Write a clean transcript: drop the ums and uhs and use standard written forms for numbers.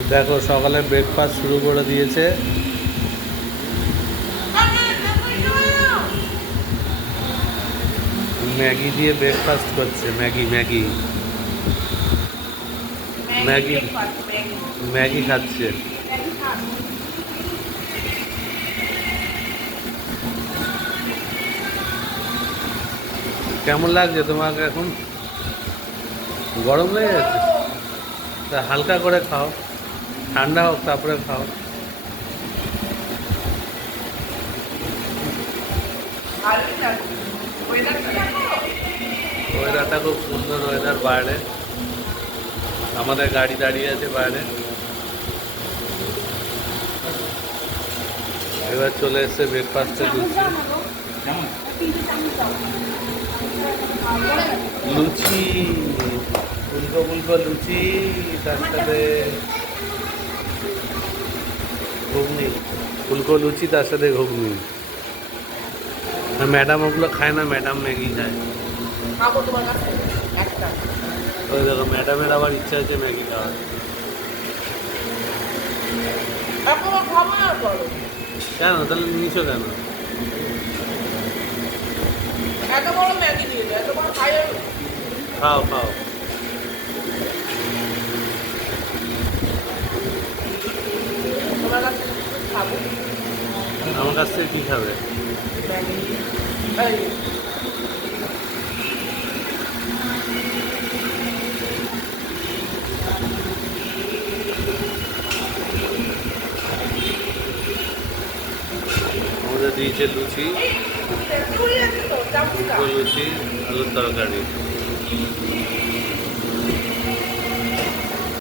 দেখো সকালে ব্রেকফাস্ট শুরু করে দিয়েছে। ম্যাগি দিয়ে ব্রেকফাস্ট করছে। ম্যাগি ম্যাগি ম্যাগি ম্যাগি খাচ্ছে। কেমন লাগছে তোমাকে এখন? গরম হয়ে গেছে? তা হালকা করে খাও, ঠান্ডা হোক তারপরে খাও। ওয়েদারটা খুব সুন্দর ওয়েদার বাইরে। আমাদের গাড়ি দাঁড়িয়ে আছে বাইরে। এবার চলে এসছে ব্রেকফাস্টে লুচি লুচি ফুলকো ফুলকো লুচি, তার সাথে ঘুগনি। ফুলকো লুচি তার সাথে ঘুগনি। ম্যাডাম ওগুলো খায় না, ম্যাডাম ম্যাগি খায়। ওই দেখো ম্যাডামের আবার ইচ্ছা আছে ম্যাগি খাওয়ার। কেন তাহলে নিছো কেন? খাও খাও। আমার কাছ থেকে কি খাবে? আমাদের দিয়েছে লুচি, ফুলকো লুচি, আলুর তরকারি।